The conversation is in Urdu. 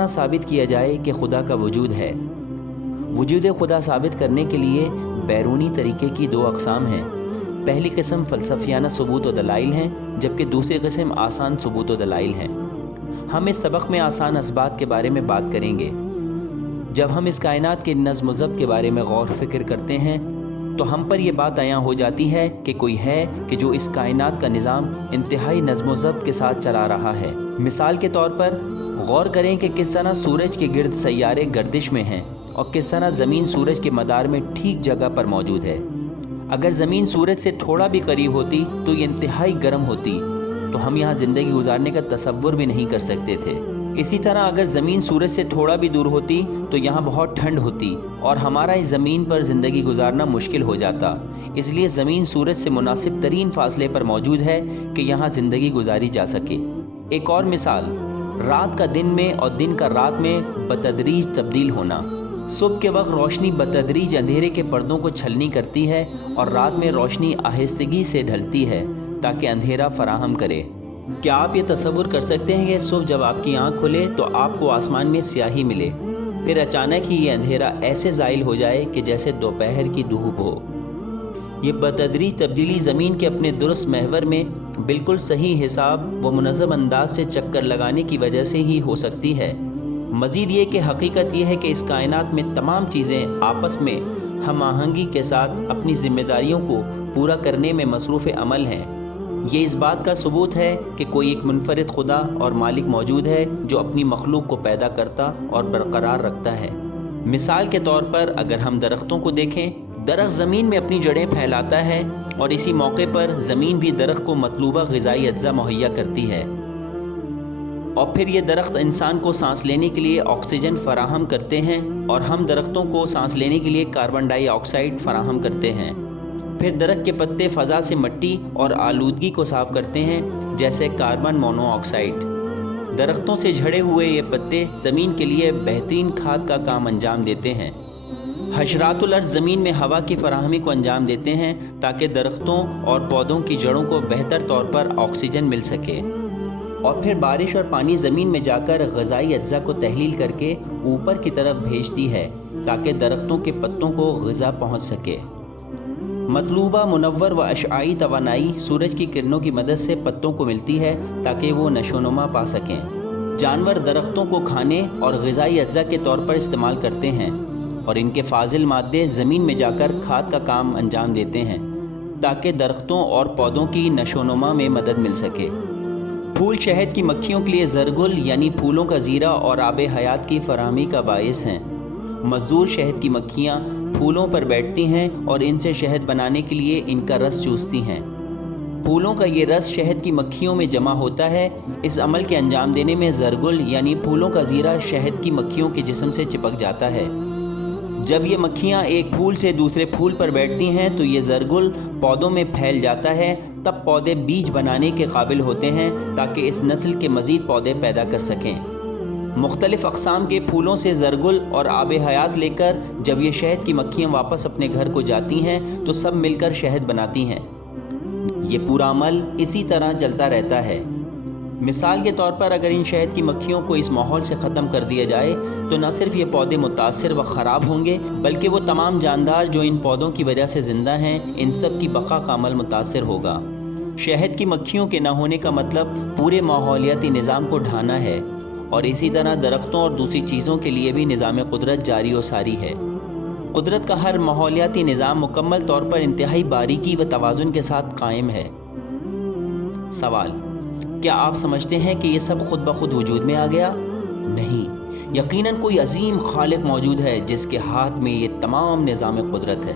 طرح ثابت کیا جائے کہ خدا کا وجود ہے؟ وجود خدا ثابت کرنے کے لیے بیرونی طریقے کی دو اقسام ہیں۔ پہلی قسم فلسفیانہ ثبوت و دلائل ہیں، جبکہ دوسری قسم آسان ثبوت و دلائل ہیں۔ ہم اس سبق میں آسان اسبات کے بارے میں بات کریں گے۔ جب ہم اس کائنات کے نظم و ضبط کے بارے میں غور و فکر کرتے ہیں تو ہم پر یہ بات عیاں ہو جاتی ہے کہ کوئی ہے کہ جو اس کائنات کا نظام انتہائی نظم و ضبط کے ساتھ چلا رہا ہے۔ مثال کے طور پر غور کریں کہ کس طرح سورج کے گرد سیارے گردش میں ہیں اور کس طرح زمین سورج کے مدار میں ٹھیک جگہ پر موجود ہے۔ اگر زمین سورج سے تھوڑا بھی قریب ہوتی تو یہ انتہائی گرم ہوتی، تو ہم یہاں زندگی گزارنے کا تصور بھی نہیں کر سکتے تھے۔ اسی طرح اگر زمین سورج سے تھوڑا بھی دور ہوتی تو یہاں بہت ٹھنڈ ہوتی اور ہمارا اس زمین پر زندگی گزارنا مشکل ہو جاتا۔ اس لیے زمین سورج سے مناسب ترین فاصلے پر موجود ہے کہ یہاں زندگی گزاری جا سکے۔ ایک اور مثال، رات کا دن میں اور دن کا رات میں بتدریج تبدیل ہونا۔ صبح کے وقت روشنی بتدریج اندھیرے کے پردوں کو چھلنی کرتی ہے اور رات میں روشنی آہستگی سے ڈھلتی ہے تاکہ اندھیرا فراہم کرے۔ کیا آپ یہ تصور کر سکتے ہیں کہ صبح جب آپ کی آنکھ کھلے تو آپ کو آسمان میں سیاہی ملے، پھر اچانک ہی یہ اندھیرا ایسے زائل ہو جائے کہ جیسے دوپہر کی دھوپ ہو؟ یہ بتدریج تبدیلی زمین کے اپنے درست محور میں بالکل صحیح حساب و منظم انداز سے چکر لگانے کی وجہ سے ہی ہو سکتی ہے۔ مزید یہ کہ حقیقت یہ ہے کہ اس کائنات میں تمام چیزیں آپس میں ہم آہنگی کے ساتھ اپنی ذمہ داریوں کو پورا کرنے میں مصروف عمل ہیں۔ یہ اس بات کا ثبوت ہے کہ کوئی ایک منفرد خدا اور مالک موجود ہے جو اپنی مخلوق کو پیدا کرتا اور برقرار رکھتا ہے۔ مثال کے طور پر اگر ہم درختوں کو دیکھیں، درخت زمین میں اپنی جڑیں پھیلاتا ہے اور اسی موقع پر زمین بھی درخت کو مطلوبہ غذائی اجزاء مہیا کرتی ہے، اور پھر یہ درخت انسان کو سانس لینے کے لیے آکسیجن فراہم کرتے ہیں اور ہم درختوں کو سانس لینے کے لیے کاربن ڈائی آکسائیڈ فراہم کرتے ہیں۔ پھر درخت کے پتے فضا سے مٹی اور آلودگی کو صاف کرتے ہیں، جیسے کاربن مونو آکسائیڈ۔ درختوں سے جھڑے ہوئے یہ پتے زمین کے لیے بہترین کھاد کا کام انجام دیتے ہیں۔ حشرات الارض زمین میں ہوا کی فراہمی کو انجام دیتے ہیں تاکہ درختوں اور پودوں کی جڑوں کو بہتر طور پر آکسیجن مل سکے، اور پھر بارش اور پانی زمین میں جا کر غذائی اجزاء کو تحلیل کر کے اوپر کی طرف بھیجتی ہے تاکہ درختوں کے پتوں کو غذا پہنچ سکے۔ مطلوبہ منور و اشعاعی توانائی سورج کی کرنوں کی مدد سے پتوں کو ملتی ہے تاکہ وہ نشو و نما پا سکیں۔ جانور درختوں کو کھانے اور غذائی اجزاء کے طور پر استعمال کرتے ہیں، اور ان کے فاضل مادے زمین میں جا کر کھاد کا کام انجام دیتے ہیں تاکہ درختوں اور پودوں کی نشو و نما میں مدد مل سکے۔ پھول شہد کی مکھیوں کے لیے زرگل یعنی پھولوں کا زیرہ اور آب حیات کی فراہمی کا باعث ہیں۔ مزدور شہد کی مکھیاں پھولوں پر بیٹھتی ہیں اور ان سے شہد بنانے کے لیے ان کا رس چوستی ہیں۔ پھولوں کا یہ رس شہد کی مکھیوں میں جمع ہوتا ہے۔ اس عمل کے انجام دینے میں زرگل یعنی پھولوں کا زیرہ شہد کی مکھیوں کے جسم سے چپک جاتا ہے۔ جب یہ مکھیاں ایک پھول سے دوسرے پھول پر بیٹھتی ہیں تو یہ زرگل پودوں میں پھیل جاتا ہے، تب پودے بیج بنانے کے قابل ہوتے ہیں تاکہ اس نسل کے مزید پودے پیدا کر سکیں۔ مختلف اقسام کے پھولوں سے زرگل اور آب حیات لے کر جب یہ شہد کی مکھیاں واپس اپنے گھر کو جاتی ہیں تو سب مل کر شہد بناتی ہیں۔ یہ پورا عمل اسی طرح چلتا رہتا ہے۔ مثال کے طور پر اگر ان شہد کی مکھیوں کو اس ماحول سے ختم کر دیا جائے تو نہ صرف یہ پودے متاثر و خراب ہوں گے، بلکہ وہ تمام جاندار جو ان پودوں کی وجہ سے زندہ ہیں، ان سب کی بقا کا عمل متاثر ہوگا۔ شہد کی مکھیوں کے نہ ہونے کا مطلب پورے ماحولیاتی نظام کو ڈھانا ہے، اور اسی طرح درختوں اور دوسری چیزوں کے لیے بھی نظام قدرت جاری و ساری ہے۔ قدرت کا ہر ماحولیاتی نظام مکمل طور پر انتہائی باریکی و توازن کے ساتھ قائم ہے۔ سوال: کیا آپ سمجھتے ہیں کہ یہ سب خود بخود وجود میں آ گیا؟ نہیں، یقیناً کوئی عظیم خالق موجود ہے جس کے ہاتھ میں یہ تمام نظام قدرت ہے۔